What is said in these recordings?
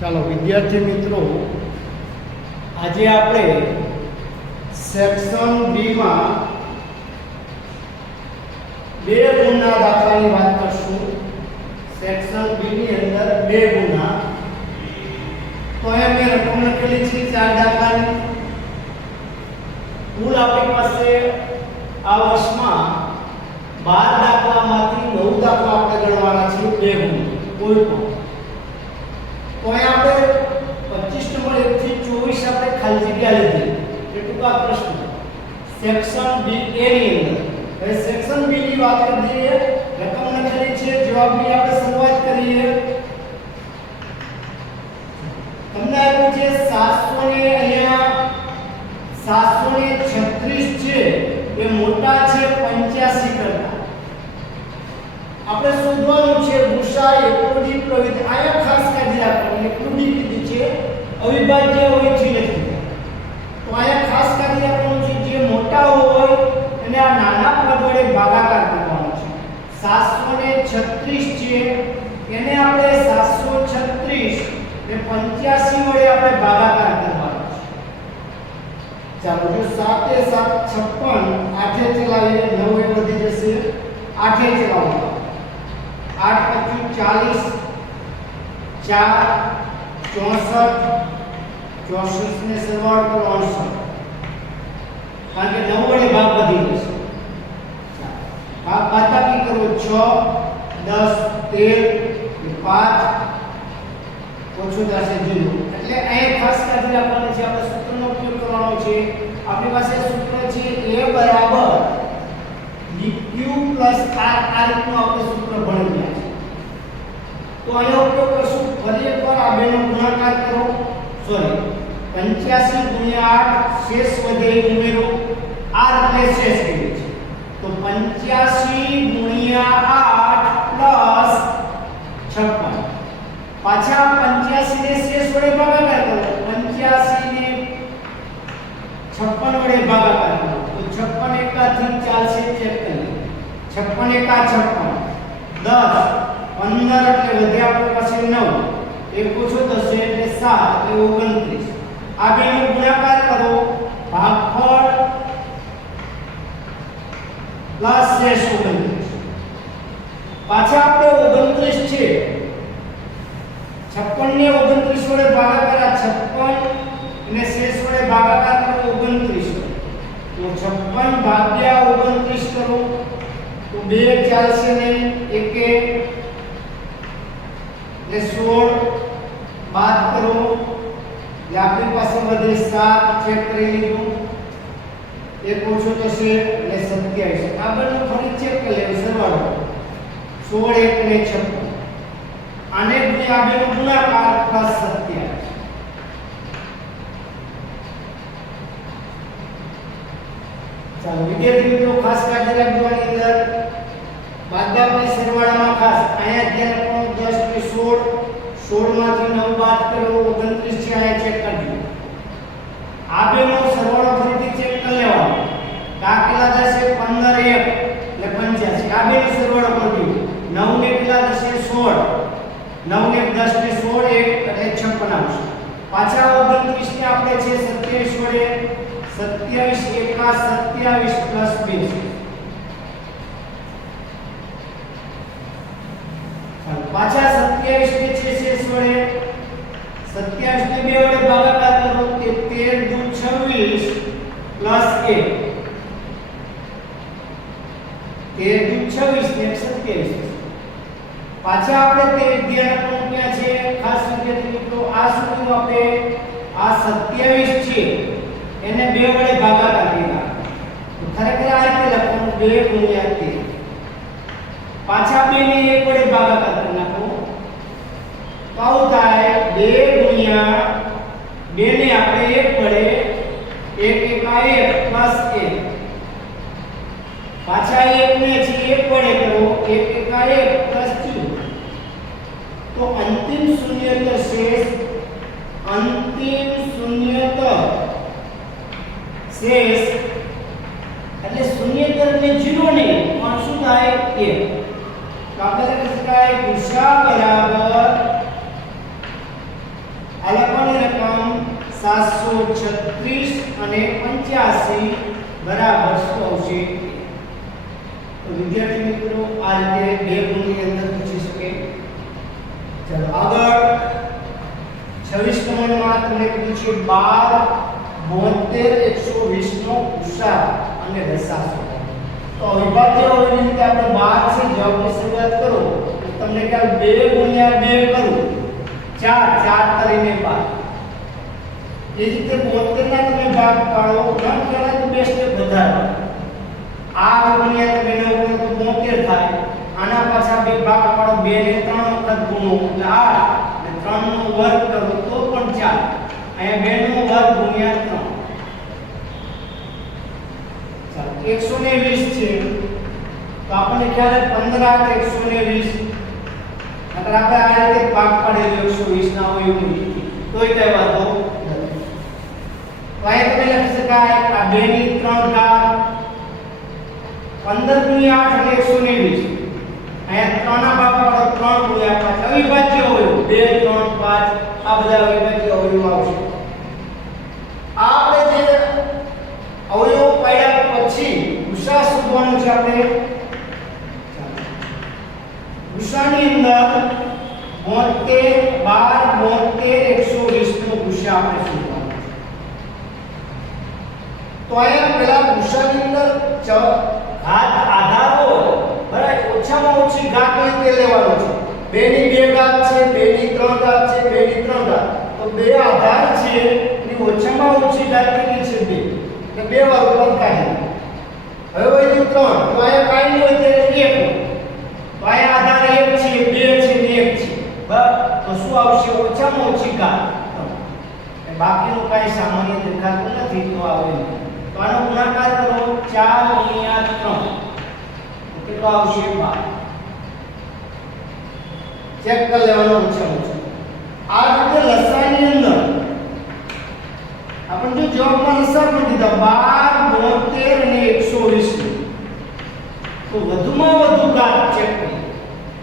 ચાલો વિદ્યાર્થી મિત્રો, આજે આપણે સેક્શન બી માં બે ગુણના દાખલાની વાત કરશું. સેક્શન બી ની અંદર બે ગુણના. તો અહીંયા મેં રકમ લખેલી છે 4 દાખલાની. કુલ આપણી પાસે આ વર્ષમાં 12 દાખલામાંથી 9 દાખલા આપણે ગણવાના છે બે ગુણ કોઈ પણ. તો અહીંયા આપણે 25 નંબર 1 થી 24 આપણે ખાલી જગ્યા લીધી. એ ટૂંકા પ્રશ્ન સેક્શન બી એ ની અંદર. હવે સેક્શન બી ની વાત કરી દઈએ. રકમ લખેલી છે, જવાબની આપણે શરૂઆત કરીએ. તમને આપ્યું છે 700 ને અહીંયા 736 છે એ મોટા છે 85 કરતા. આપણે શોધવાનું છે ગુસા એકડી પ્રવિધ. આયા ખાસ કાળજી રાખવાની. એકડી કીધી છે, અવિભાજ્ય અવિથી નથી. તો આયા ખાસ કાળજી રાખવાનું છે, જે મોટા હોય એને આ નાના પદ વડે ભાગાકાર કરવાનો છે. 736 છે એને આપણે 736 ને 85 વડે આપણે ભાગાકાર કરવાનો છે. ચાલો જો 7 એ 7 56, 8 એ ચલાવીએ 9 એ વધી જશે, 8 એ ચલાવો 8 × 40 4 64 64 ને સરવાળો કરો 69, કારણ કે 9 વડે ભાગ વધી જશે. ભાગ બાદબાકી કરો 6 10 13 5 ઓછું થશે 0. એટલે અહીં ખાસ કાળજી રાખવાની છે. આપણે સૂત્રનો ઉપયોગ કરવાનો છે. આપણી પાસે સૂત્ર છે a બરાબર dq + r. આ રીતનું આપણે સૂત્ર ભણી ગયા છે. તો આનો ઉપયોગ કરશું. ફરી એકવાર આ બેનો ગુણાકાર કરો. સોરી 85 × 8 શેષ વધે ઉમેરો. r એટલે શેષ કીધું છે. તો 85 × 8 + 56. પાછા 85 ને શેષ વડે ભાગાકાર કરો. 85 ને 56 વડે ભાગાકાર કરો. તો 56 એકાથી ચાલશે. ચેક કરીએ. 56 એકા 56, 10 15 એટલે વધે આપણી પાસે 9, એક ઓછો થશે એટલે 7 એટલે 29. આ બેનો ગુણાકાર કરો. ભાગફળ પ્લસ શેષ 29. પાછા આપણે 29 છે, 56 ને 29 વડે ભાગાકાર. 56 અને શેષ વડે ભાગાકાર કરો 29. તો 56 ભાગ્યા 29 કરો તો 2 ચાલશે ને 1 એટલે 16. બાદ કરો એટલે આપણી પાસે વધે 7. ચેક કરી લીધું. એક ઓછો થશે એટલે 27. આ બંને ફરી ચેક કરી લેવું. સરવાળો 16 1 ને 56. આને આ બેનો ગુણાકાર પ્લસ 27. ચાલો વિદ્યાર્થી મિત્રો, ખાસ કાળજી રાખજો. આની અંદર બાદબાકી સરવાળામાં ખાસ અહીંયા ધ્યાન આપો. 10 ને 16 16 માંથી 9 બાદ કરો 29 છે. અહીંયા ચેક કરજો. આ બેનો સરવાળો ફરીથી ચેક કરી લેવાનો. કેટલા થશે? 15 1 એટલે 85. આ બેનો સરવાળો કરજો. 9 ને કેટલા થશે? 16. 9 ને 10 ને 16 1 એટલે 56 આવશે. પાછા 29 ને આપણે છે 27 વડે. 27 એકા 27 પ્લસ 2. પાછા 27 ને છે શેષ વડે. 27 ને 2 વડે ભાગાકાર કરો કે 13 × 26 પ્લસ 1. 13 × 26 ને 27. પાછા આપણે તે ધ્યાન આપવાનું ક્યાં છે? ખાસ વિદ્યાર્થી મિત્રો, આ સૂત્ર આપણે આ 27 છે એને 2 વડે ભાગાકાર કર્યા. તો ખરેખર આ રીતે લખવાનું 2 × 13. પાછા 2 ને 1 વડે ભાગાકાર કરી નાખો તો આવું થાય 2 × 2 ને આપણે 1 વડે 1 એકા 1 પ્લસ 1. પાછા 1 ને છે 1 વડે કરો 1 એકા 1 પ્લસ 2. તો અંતિમ શૂન્યતર શેષ એટલે શૂન્યતર ને 0 નહીં પણ શું થાય 1. તો આપણે લખી શકાય ગુસા બરાબર 736 અને 85 બરાબર શું આવશે? તો વિદ્યાર્થી મિત્રો આ રીતે બે ગુણની અંદર પૂછી શકે. ચાલો આગળ 26 નંબરમાં તમને કીધું છે 12 72 120 નો ગુસા અને લસા શોધો. તો અવિભાજ્ય અવયવી રીતે આપણે 12 થી જવાબની શરૂઆત કરો તો તમને ખ્યાલ 2 ગુણ્યા 2 કરું 4 4 કરીને 12. એ રીતે 72 ના તમે ભાગ પાડો ન કરે તો બે સ્ટેપ વધારો. 8 ગુણ્યા તમે 9 કરો તો 72 થાય. આના પાછા બે ભાગ પાડો 2 ને 3 વખત ગુણો એટલે 8 અને 3 નો વર્ગ કરો તો પણ 4. અહીંયા 2 નો વર્ગ ગુણ્યા 3. ચાલો 120 છે તો આપણને ખ્યાલ છે 15 120. અગર આપણે આ રીતે ભાગ પાડેલો 120 ના હોય એવું તોય કઈ વાતો નથી. તો અહીંયા તમે લખી શકાય આ 2 ની 3 ઘાત 15 ગુણ્યા 8 એટલે 120. અહીંયા 3 ના ભાગ પાડો 3 ગુણ્યા 5 અવિભાજ્ય હોય 2 3 5 આ બધા અવિભાજ્ય અવયવો આવશે. આપણે જે અવયવો પાડ્યા પછી ગુસા શોધવાનું છે. આપણે ગુસાની અંદર 72 12 72 120 નો ગુસા આપણે શોધવાનો છે. તો અહીંયા પેલા ગુસાની અંદર ઘાત આધાર હોય બરાબર, ઓછામાં ઓછી ઘાત હોય તે લેવાનો છે. 2 ની 2 ઘાત છે, 2 ની 3 ઘાત છે, 2 ની 3 ઘાત. તો બે આધાર છે એની ઓછામાં ઓછી ઘાત કેટલી છે? 2. એટલે 2 વાર ઉપર કાઢી. હવે વધ્યું 3 તો અહીંયા કાઈ હોય તે 1. તો અહીંયા આધાર 1 છે, 2 છે ને 1 છે બરાબર. તો શું આવશે? ઓછામાં ઓછી ઘાત. બાકીનું કાઈ સામાન્ય દેખાતું નથી તો આવે. તો આનો ગુણાકાર કરો 4 ગુણ્યા 3 તો કેટલો આવશે? 12. ચેક કરી લેવાનો ઓછામાં ઓછું. આ રીતે લસાની અંદર આપણે જો જવાબમાં લસા પણ દીધા 12 72 અને 120 તો વધુમાં વધુ ઘાત ચેક કરો.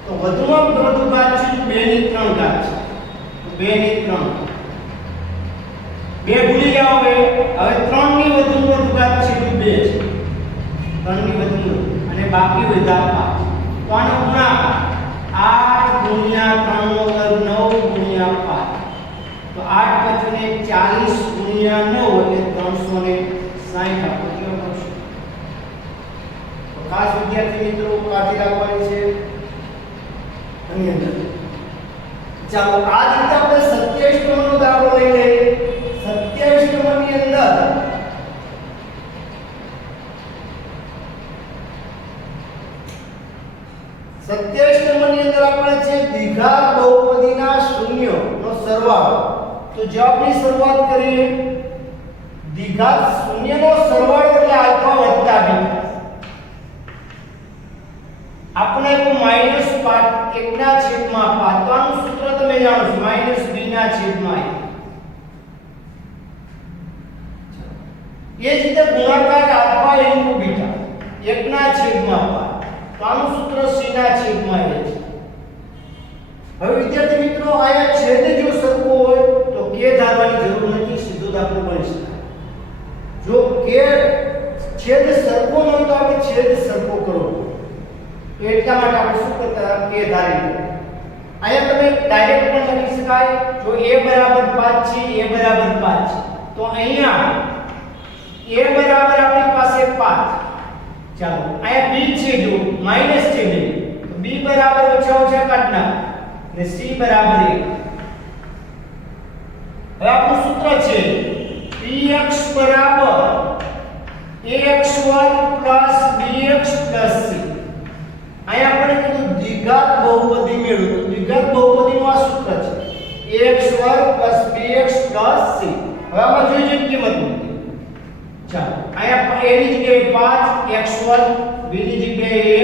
તો વધુમાં વધુ ઘાત છે 2 ની 3 ઘાત છે. તો 2 ની 3 2 ભૂલી જાઓ. હવે 3 ની વધુમાં વધુ ઘાત છે 2 છે. 3 ની વધુ અને બાકી વધ્યા 5. તો આનો ગુણાકાર 8 ગુણ્યા 3 નો વર્ગ 9 ગુણ્યા 5. તો 8 55 40 ગુણ્યા 9 એટલે 360 આપણે કરશું. તો ખાસ વિદ્યાર્થી મિત્રો કાળજી રાખવાની છે આની અંદર. ચાલો આ રીતે આપણે 27 નંબરનો દાખલો લઈ લઈએ. 27 નંબરની અંદર 27 નંબરની અંદર આપણે છે દ્વિઘાત બહુપદીના શૂન્યનો સરવાળો. તો જવાબની શરૂઆત કરીએ. દ્વિઘાત શૂન્યનો સરવાળો એટલે આલ્ફા વત્તા બીટા. આપણે -5 1 ના છેદમાં 5. તો આનું સૂત્ર તમે જાણો છો -b ના છેદમાં a. એ જ રીતે ગુણાકાર આલ્ફા * બીટા 1 ના છેદમાં 5. તો આનું સૂત્ર c ના છેદમાં a છે. હવે વિદ્યાર્થી મિત્રો આયા છેદ જો સરખો હોય તો k ધારવાની જરૂર નથી, સીધો દાખલો બની શકે. જો k છેદ સરખો ન હોય તો આપણે છેદ સરખો કરવો. તો એટલા માટે આપણે શું કરતા k ધારી. આયા તમે ડાયરેક્ટ પણ લખી શકાય. જો a બરાબર 5 છે, a બરાબર 5 છે તો અહીંયા a બરાબર આપણી પાસે 5. ચાલો અહીંયા b છે જો માઈનસ છે b તો b બરાબર ઓછા ઓછા કાઢના ને c બરાબર 1. હવે આપણું સૂત્ર છે px બરાબર ax1 bx c. અહીંયા આપણે કીધું દ્વિઘાત બહુપદી મેળવો. તો દ્વિઘાત બહુપદીનું આ સૂત્ર છે ax1 bx c. હવે આમાં જોઈએ કિંમત મૂકી. ચાલો અહીંયા a ની જગ્યાએ 5 x1, b ની જગ્યાએ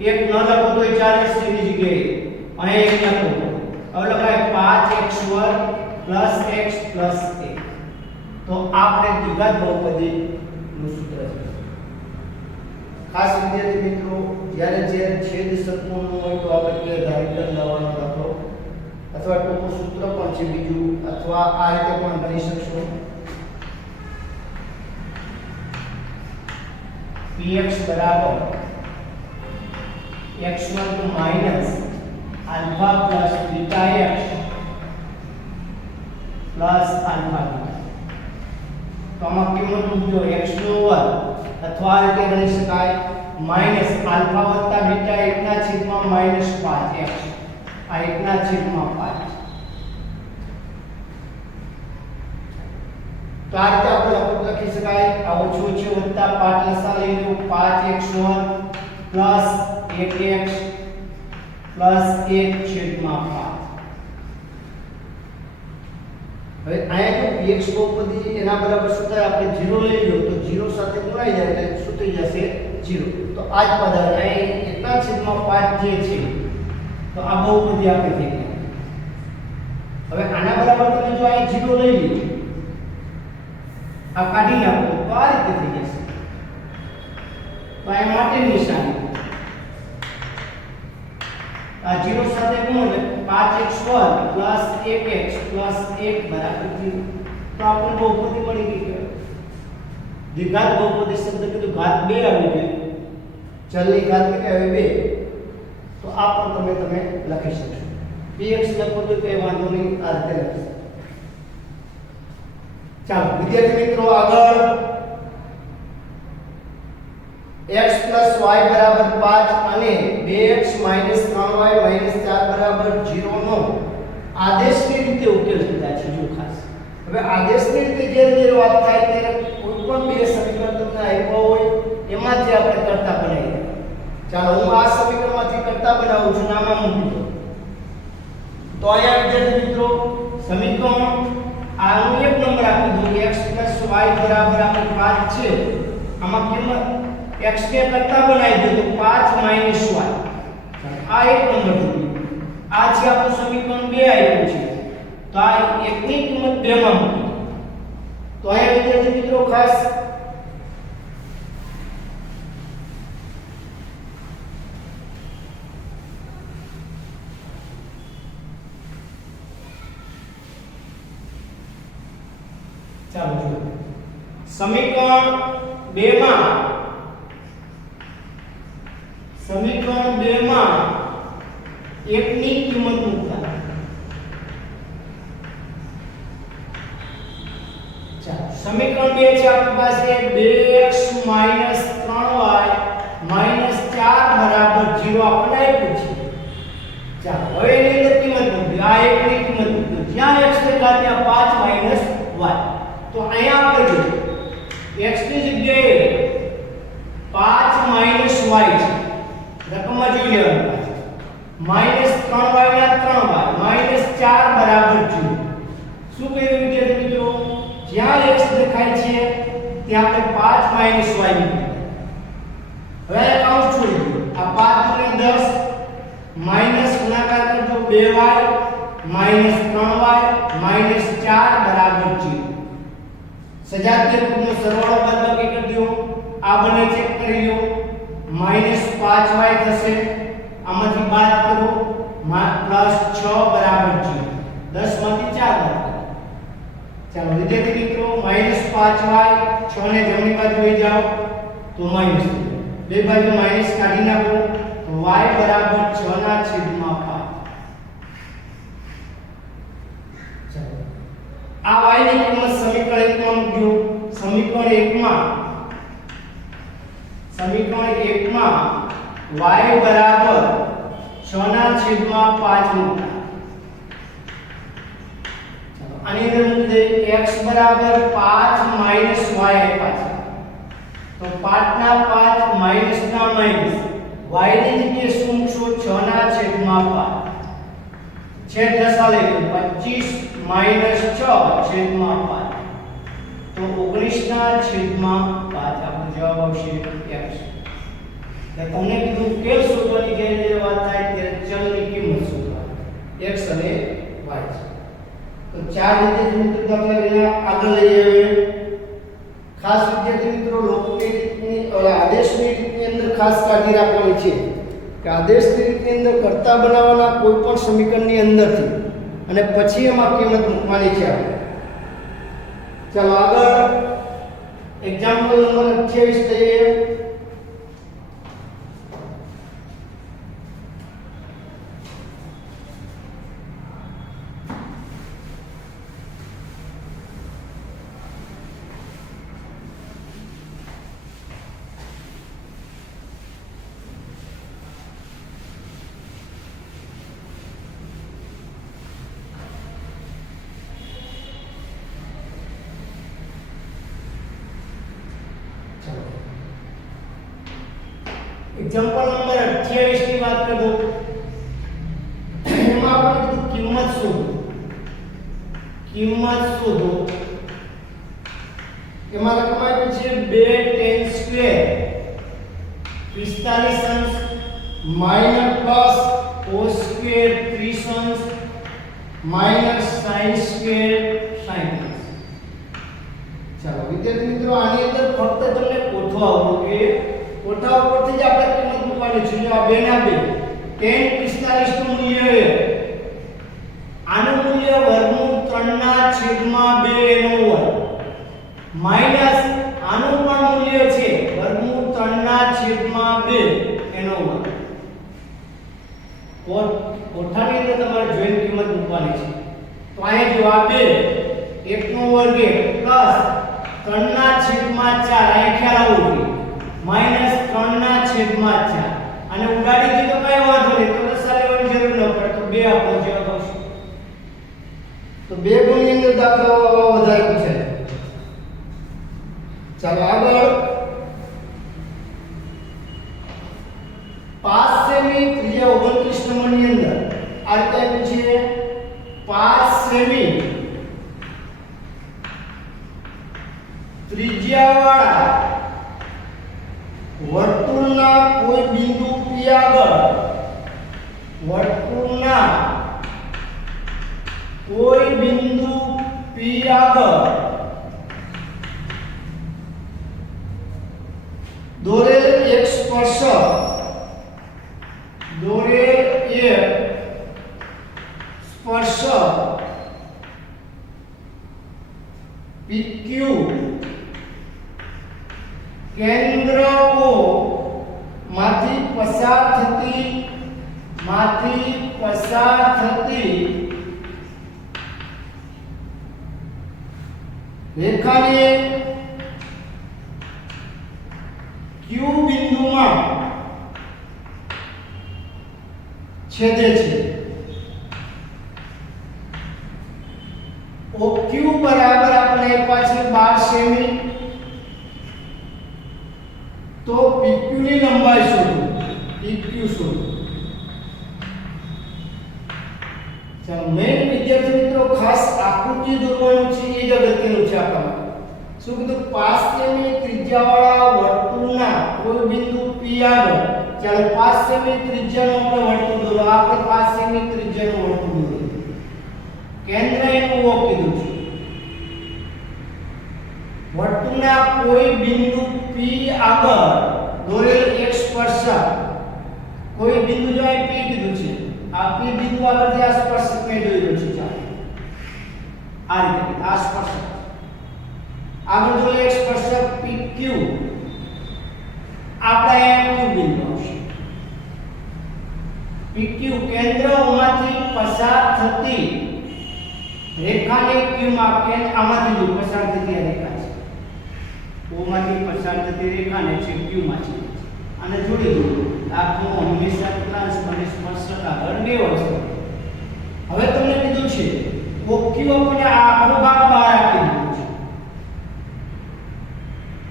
1 ન લખો તોય ચાલે, c ની જગ્યાએ અહીંયા 1 લખો. હવે લખાય 5x1 x a. તો આપણે દ્વિઘાત બહુપદીનું સૂત્ર છે. ખાસ વિદ્યાર્થી મિત્રો જ્યારે છેદ સરખો ન હોય તો આપણે કે ધારી કરી લેવાનો દાખલો અથવા ટૂંકું સૂત્ર પણ છે બીજું, અથવા આ રીતે પણ ગણી શકશો px બરાબર x1 minus alpha plus beta x plus alpha beta. તો આમાં કિંમત મૂકજો x નો વર્ગ, અથવા આ રીતે ગણી શકાય માઈનસ આલ્ફા વત્તા બીટા 1 ના છેદમાં માઈનસ 5x, આ 1 ના છેદમાં 5. તો આ રીતે આપણે લખી શકાય આ ઓછું છે વત્તા 5 લસા લઈ લો 5x1 પ્લસ 1x પ્લસ 1 છેદમાં 5. હવે અહીંયા જો px બહુપદી એના બરાબર શું થાય, આપણે 0 લઈ લો તો 0 સાથે ગુણાઈ જાય એટલે શું થઈ જશે 0. તો આ જ પદ અહીંયા 1 છેદમાં 5 જે છે તો આ બહુપદી આપણે થઈ ગઈ. હવે આના બરાબર તમે જો અહીંયા 0 લઈ લો, આ કાઢી નાખો તો આ રીતે થઈ જશે. તો આ માટેની નિશાની આ 0 સાથે ગુણો એટલે 5x1 પ્લસ 1x પ્લસ 1 બરાબર 0. તો આપણે બહુપદી મળી ગઈ કે દ્વિઘાત બહુપદી શબ્દ કીધું ઘાત 2 આવી ગઈ, ચલની ઘાત કેટલી આવી 2. તો આ પણ તમે લખી શકશો. px લખો તો કઈ વાંધો નહીં, આ રીતે લખી. ચાલો વિદ્યાર્થી મિત્રો આગળ x y બરાબર 5 અને 2x 3y 4 બરાબર 0 નો આદેશની રીતે ઉકેલ શોધ્યા છે. જો ખાસ હવે આદેશની રીતે જ્યારે વાત થાય ત્યારે કોઈ પણ બે સમીકરણ તમને આપ્યા હોય એમાંથી આપણે કરતા બનાવીએ. ચાલો હું આ સમીકરણમાંથી કરતા બનાવું છું, નામ મૂકી દો. તો અહીંયા વિદ્યાર્થી મિત્રો સમીકરણ આનું એક નંબર આપી દો x y બરાબર આપણે 5 છે, આમાં કિંમત x ને કરતા બનાવી દો તો 5 y. આ એક નંબર દીધું. આ છે આપણું સમીકરણ 2 આપ્યું છે, તો આ 1 ની કિંમત 2 માં મૂકી. તો અહીંયા વિદ્યાર્થી મિત્રો ખાસ ચાલો જુઓ સમીકરણ 2 માં 1 ની કિંમત મૂકતા. ચાલો સમીકરણ 2 છે આપણી પાસે 2x 3y 4 બરાબર 0 આપણને આપ્યું છે. ચાલો હવે એની અંદર કિંમત મૂકવી. આ 1 ની કિંમત મૂકવી, જ્યાં x ની ઘાત ત્યાં 5 y. તો અહીંયા આપણે જોઈએ x ની જગ્યાએ 5 y છે, રકમમાં જોઈ લેવાનું. -3y ના 3y -4 બરાબર 0. શું કહ્યું વિદ્યાર્થી મિત્રો, જ્યાં x દેખાય છે ત્યાં આપણે 5 y મૂકીએ. હવે આ કૌંસ છોડી દો. આ 5 * 10 માઈનસ ગુણાકાર કરજો 2y -3y -4 બરાબર 0. સજાતીય રૂપનો સરવાળો બાદબાકી કરી દો. આ બંને ચેક કરી લો. -5y થશે, આમાંથી બાદ કરો +6 બરાબર 0. 10 માંથી 4 બાદ કરો. ચાલો વિદ્યાર્થી મિત્રો -5y 6 ને જમણી બાજુ લઈ જાઓ તો માઈનસ, બે બાજુ માઈનસ કાઢી નાખો તો y બરાબર 6 ના છેદમાં 5. ચાલો આ y ની કિંમત સમીકરણ 1 માં મૂકજો. સમીકરણ 1 માં y બરાબર 6 ના છેદમાં 5 મૂકતા. ચાલો આની અંદર મૂકી દે x બરાબર 5 y આપ્યા છે, તો 5 ના 5 માઈનસ ના માઈનસ y ની જગ્યાએ શું મૂકશો 6 ના છેદમાં 5. છેદ લસા લઈ લો 25 - 6 છેદમાં 5, તો 19 ના છેદમાં 5 આપણો જવાબ આવશે x. તમને કીધું ઉકેલ શોધવાની જ્યારે વાત થાય ત્યારે ચલની કિંમત શોધવાની x અને y છે. તો ચાર વિદ્યાર્થી મિત્રો દાખલા લઈને આગળ લઈ આવે. ખાસ વિદ્યાર્થી મિત્રો લોકની રીતની આદેશની રીતની અંદર ખાસ કાળજી રાખવાની છે કે આદેશની રીતની અંદર કરતા બનાવવાના કોઈ પણ સમીકરણની અંદરથી અને પછી એમાં કિંમત મૂકવાની છે આપણે. ચાલો આગળ એક્ઝામ્પલ નંબર 28 લઈએ. एग्जांपल नंबर 28 की बात कर दो. एમાં આપણે કિંમત શોધો. એમાં રકમ આપી છે 2 tan સ્ક્વેર 45 અંશ માઈનસ પ્લસ cos સ્ક્વેર 30 અંશ માઈનસ sin સ્ક્વેર 60 અંશ. ચાલો વિદ્યાર્થી મિત્રો આની અંદર ફક્ત તમને કોઠો આવવો જોઈએ. કોઠા ઉપરથી જ આપણે કિંમત મૂકવાની છે. આ 2 ના 2 tan 45 નું મૂલ્ય એ આનું મૂલ્ય વર્ગમૂળ 3 ના છેદમાં 2 એનો વર્ગ માઈનસ આનું પણ મૂલ્ય છે વર્ગમૂળ 3 ના છેદમાં 2 એનો વર્ગ. કોઠાની અંદર તમારે જોઈને કિંમત મૂકવાની છે. તો અહીંયા જો આ 2 1 નો વર્ગ પ્લસ 3 ના છેદમાં 4 અહીંયા ખ્યાલ આવવો જોઈએ માઈનસ 3 ના છેદમાં 4 અને ઉડાડી દીધો કઈ વાંધો નહીં તો દસા લેવાની જરૂર ન પડે. તો 2 આપણો જવાબ આવશે. તો 2 ગુણની અંદર દાખલો વધારે પૂછાય. ચાલો આગળ 5 સેમી ત્રિજ્યા 29 નંબરની અંદર આ રીતે આપ્યું છે 5 સેમી ત્રિજ્યાવાળા વર્તુળના કોઈ બિંદુ P આગળ વર્તુળના કોઈ બિંદુ P આગળ દોરેલ એક સ્પર્શક PQ केंद्र O માંથી પસાર થતી રેખાને Q બિંદુમાં છેદે છે. OQ બરાબર આપણે પાછળ 12 સેમી. तो PQ ની લંબાઈ શોધો. PQ શોધો. ચાલો મેન વિદ્યાર્થી મિત્રો ખાસ આકૃતિ દોરવાનું છે એ જ અગત્યનું છે આપણા. શું કીધું 5 સેમી ત્રિજ્યાવાળા વર્તુળના કોઈ બિંદુ P આગળ. ચાલો 5 સેમી ત્રિજ્યાનું આપણે વર્તુળ દોરો. આપણે 5 સેમી ત્રિજ્યાનું વર્તુળ દોરો. કેન્દ્ર એનું O કીધું છે. વર્તુળના કોઈ બિંદુ P આગળ દોરેલ એક સ્પર્શક કોઈ બિંદુ જો અહીં P કીધું છે. આ P બિંદુ આગળથી આ સ્પર્શકને દોર્યો છે. ચાલો આ રીતે આ સ્પર્શક આગળ દોરેલ એક સ્પર્શક PQ આપણે અહીંયા Q બિંદુ આવશે. PQ કેન્દ્રમાંથી પસાર થતી રેખાને Q માં આમાંથી જો પસાર થતી રેખા છે. O માંથી પસાર થતી રેખાને છે Q માં છે અને જોડી દો. આ ખૂણો હંમેશા ત્રાંસ બને સ્પર્શક આગળ 2 વસ્તુ. હવે તમને કીધું છે OQ આપણે આ આખો ભાગ બહાર આપી દીધો છે.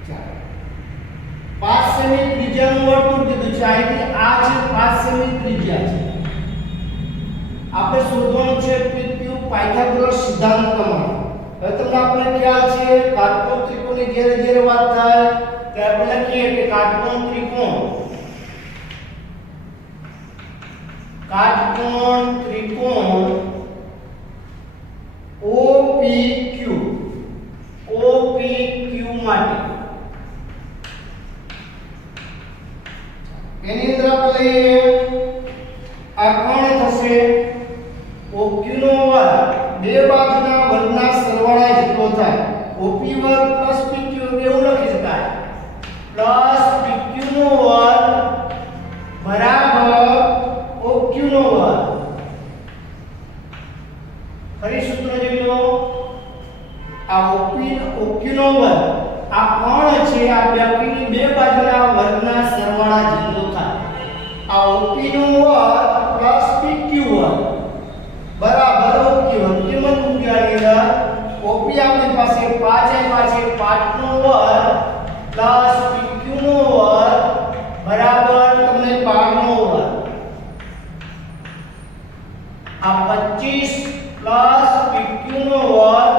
ચાલો 5 સેમી ત્રિજ્યાનું વર્તુળ કીધું છે. અહીંથી આ છે 5 સેમી ત્રિજ્યા છે. આપણે શોધવાનું છે PQ પાયથાગોરસ સિદ્ધાંત પ્રમાણે. હવે તમને આપણે ખ્યાલ છે કાટકોણ ત્રિકોણની જ્યારે વાત થાય ત્યારે આપણે લખીએ કે કાટકોણ ત્રિકોણ OPQ માટે એની અંદર આપણે લઈએ આ કોણ થશે OQ નો વર્ગ બાજુના વર્ગના સરવાળા જેટલો થાય. OP વર્ગ પ્લસ PQ એવું લખી શકાય. પ્લસ PQ નો વર્ગ બરાબર OQ નો વર્ગ. ફરી સૂત્ર જોઈ લો. આ OQ નો વર્ગ આ કોણ છે? આ બેની બે બાજુના વર્ગના સરવાળા જેટલો થાય. આ OP નો વર્ગ પ્લસ PQ વર્ગ બરાબર OQ વર્ગ. કિંમત મૂકવાની અંદર OP આપણી પાસે 5 આપ્યા છે, 5 નો વર્ગ પ્લસ PQ નો વર્ગ બરાબર તમને 12 નો વર્ગ. આ 25 પ્લસ PQ નો વર્ગ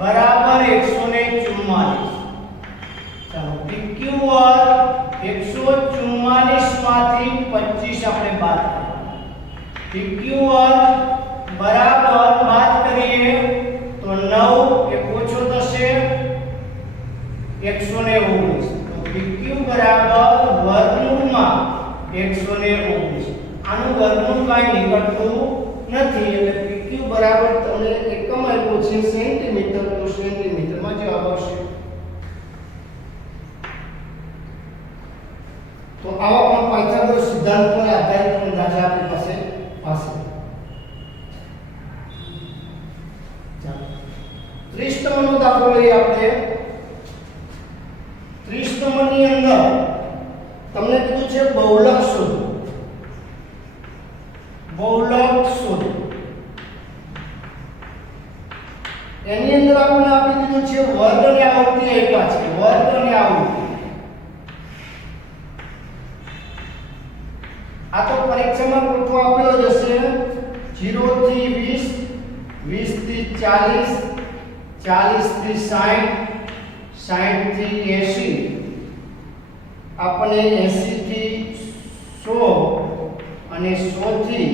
બરાબર 144. ચાલો PQ વર્ગ 144 માંથી 25 આપણે બાદ કરવાના. PQ વર્ગ બરાબર બાદ કરીએ તો 9 એ ઓછો થશે 119. તો PQ બરાબર વર્ગમૂળમાં 119. આનું વર્ગમૂળ કાંઈ નીકળતું નથી એટલે PQ બરાબર તમને એકમ આપ્યો છે સેન્ટીમીટર. તો સેન્ટીમીટરમાં જવાબ આવશે. તો આવા પણ પાયથાગોરસ સિદ્ધાંત પર આધારિત પણ દાખલા આપણી પાસે હશે. ચાલો 30 નંબરનો દાખલો લઈએ આપણે. 30 નંબરની અંદર તમને કીધું છે બહુલક શોધો. બહુલક શોધો. એની અંદર આપણને આપી દીધું છે વર્ગ અને આવૃત્તિ આપ્યા છે. વર્ગ અને આવૃત્તિ આ તો પરીક્ષામાં પૂછવા આપેલો જ હશે. 0 થી 20, 20 થી 40, 40 થી 60, 60 થી 80, આપણે 80 થી 100 અને 100 થી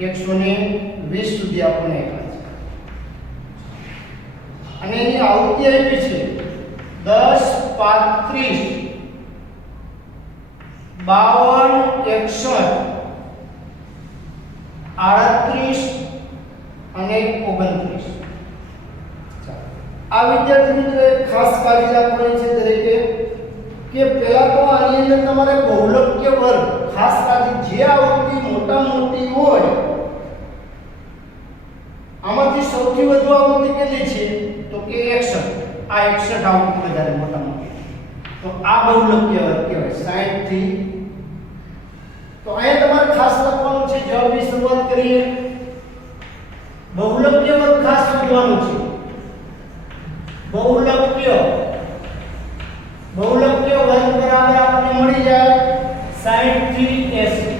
120 સુધી આપણે આપ્યા છે. અને એની આવૃત્તિ આપી છે 10, 35, 52, 61, 38 અને 29. આ વિદ્યાર્થી મિત્રો ખાસ કાળજી રાખવાની છે દરેકે કે પહેલા તો આની અંદર તમારે બહુલક્ય વર્ગ ખાસ કાળજી જે આવૃત્તિ મોટા મોટી હોય આમાંથી સૌથી વધુ આવૃત્તિ કેટલી છે તો કે 61. આ 61 આવૃત્તિ વધારે મોટા મોટી. તો આ બહુલક્ય વર્ગ કહેવાય 60 થી. તો અહીંયા તમારે ખાસ લખવાનું છે જવાબની શરૂઆત કરીએ. બહુલક્ય વર્ગ ખાસ શોધવાનું છે. બહુલક્ય વર્ગ બરાબર આપણને મળી જાય 60 થી 80.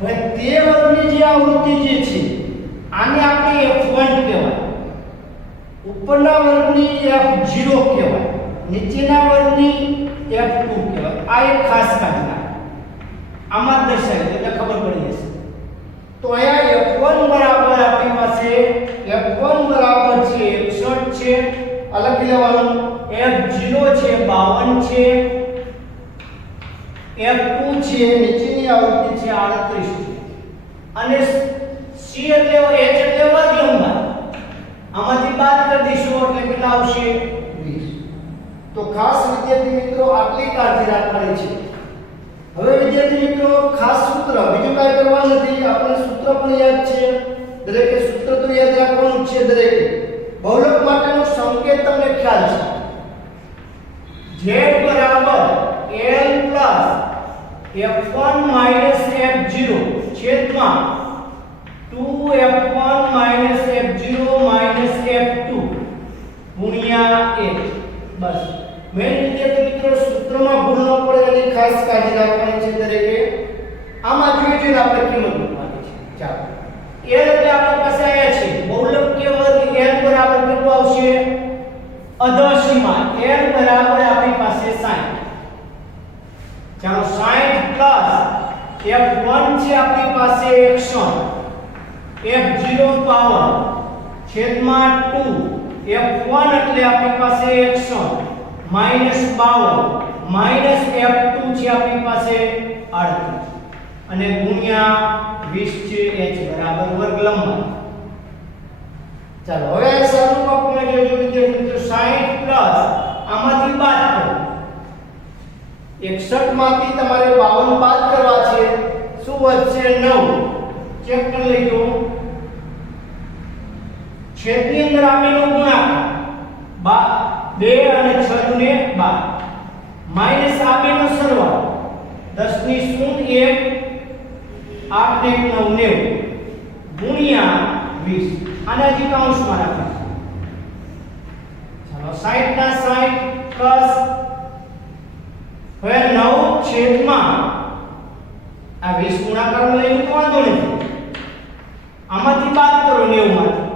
હવે તે વર્ગની જે આવૃત્તિ જે છે આને આપણે F1 કહેવાય. ઉપરના વર્ગની F0 કહેવાય. નીચેના વર્ગની F2 કહેવાય. આ એક ખાસ કાળજી આમાં દર્શાવી એટલે ખબર પડી જશે. તો અહીંયા F1 બરાબર આપણી પાસે F1 બરાબર છે 61 છે. આ લખી લેવાનું. F0 છે 52 છે. F2 છે નીચેની આવૃત્તિ છે 38 છે. અને C એટલે H એટલે વર્ગ લંબાઈ. આમાંથી બાદ કરી દઈશું એટલે કેટલા આવશે 20. તો ખાસ વિદ્યાર્થી મિત્રો આટલી કાળજી રાખવાની છે. હવે વિદ્યાર્થી મિત્રો ખાસ સૂત્ર બીજું કાંઈ કરવાનું નથી. આપણને સૂત્ર પણ યાદ છે. દરેકે સૂત્ર તો યાદ રાખવાનું છે. દરેકે બહુલક માટેનો સંકેત તમને ખ્યાલ છે. Z બરાબર L plus F1 minus F0 છેદમાં 2F1 minus F0 minus F2 ગુણ્યા 1. બસ મેં વિદ્યાર્થી મિત્રો સૂત્રમાં ભૂલ ન પડે એની ખાસ કાળજી રાખવાની છે દરેકે. આમાં જોઈએ આપણે કિંમત મૂકવાની છે. ચાલો L એટલે આપણી પાસે આયા છે બહુલક્ય વર્ગ L બરાબર કેટલું આવશે અધસીમા. L બરાબર આપણી પાસે 60. ચાલો 60 પ્લસ F1 છે આપણી પાસે 61, F0 પાવર છેદમાં 2, F1 એટલે આપણી પાસે 61 માઈનસ 52 માઈનસ F2 છે આપણી પાસે 38 અને ગુણ્યા 20. 20 છે h બરાબર વર્ગ લંબાઈ. ચાલો હવે સાદું આપણે જોજો વિદ્યાર્થી મિત્રો 60 પ્લસ આમાંથી બાદ કરો. 61 માંથી તમારે 52 બાદ કરવા છે. શું વધશે? 9. ચેક કરી લેજો. છેદની અંદર આપેલો ગુણાકાર 2 અને 6 ને 12 માઈનસ આપેલો સરવાળો 10 ની શૂન્ય 1 8 ને 9 90 ગુણ્યા 20 આને હજી કૌંસમાં રાખીશું. ચાલો 60 ના 60 પ્લસ હવે 9 છેદમાં આ 20 ગુણાકારમાં લઈને તો વાંધો નથી. આમાંથી બાદ કરો 90 માંથી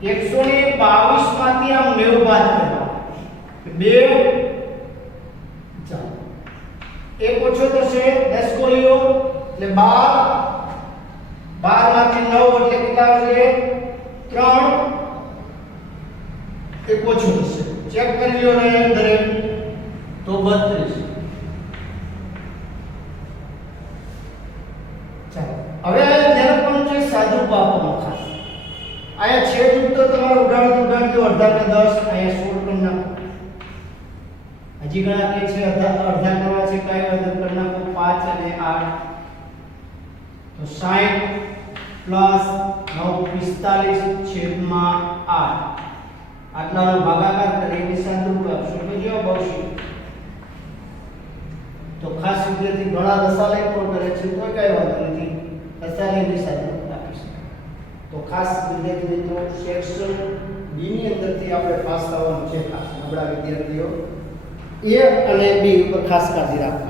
122 માંથી આમ 90 બાદ કરવા 2 ચાલો 1 ઓછો થશે 10 ગોળીઓ એટલે 12 માંથી 9 એટલે કેટલા આવશે? 3 1 ઓછો થશે. ચેક કરી લો ને દરેક તો 32. ચાલો હવે ધ્યાન પણ છે સાદું આપવાનું ખાસ. આયા છેદ ઉત્તર તમારો ઉડાડતો અડધા કે 10 આયા 16 કરી નાખો. હજી ઘણા કે છે અડધા કરવા છે કઈ અડધા કરી નાખો 5 અને 8 તો 60 પ્લસ 9 45 છેદમાં 8 આટલાનો ભાગાકાર કરીને સાદું આપશો તો જવાબ આવશે. તો ખાસ વિદ્યાર્થી ઘણા રસાયણ પણ કરે છે તો કઈ વાંધો નથી. રસાયણની સાદું આપીશું. તો ખાસ વિદ્યાર્થી મિત્રો સેક્શન બી ની અંદરથી આપણે પાસ થવાનું છે. ખાસ નબળા વિદ્યાર્થીઓ A અને B ઉપર ખાસ કાળજી રાખો.